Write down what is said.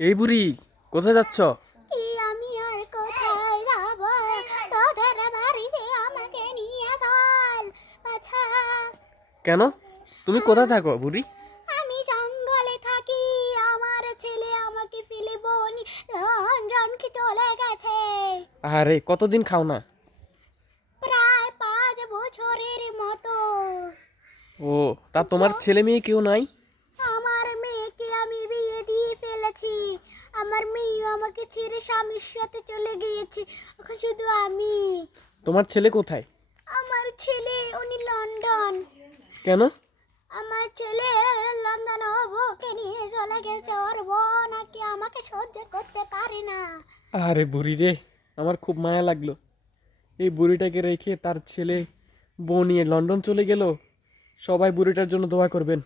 এই বুড়ি, কোথায় যাচ্ছ? কি আমি আর কোথায় যাব? তোদের বাড়িতে আমাকে নিয়ে চল। আচ্ছা, কেন? তুমি কোথায় থাকো বুড়ি? আমি জঙ্গলে থাকি। আমার ছেলে আমাকে ফেলে বনি লন্ডনকে চলে গেছে। আরে কতদিন খাও না? প্রায় 5 বছরের মতো। ও, তা তোমার ছেলে মেয়ে কেউ নাই? আমার মেয়েকে আমি বিয়ে দিয়ে ফেলেছি। আমার মেয়ে আমাকে ছেড়ে স্বামীর সাথে চলে গিয়েছে। এখন শুধু আমি। তোমার ছেলে কোথায়? আমার ছেলে উনি লন্ডন। কেন? আমার ছেলে লন্ডন ও বউকে নিয়ে চলে গেছে। ওর বউ নাকি আমাকে সহ্য করতে পারে না। আরে বুড়ি রে, আমার খুব মায়া লাগলো। এই বুড়িটাকে রেখে তার ছেলে বউ নিয়ে লন্ডন চলে গেল। সবাই বুড়িটার জন্য দোয়া করবেন।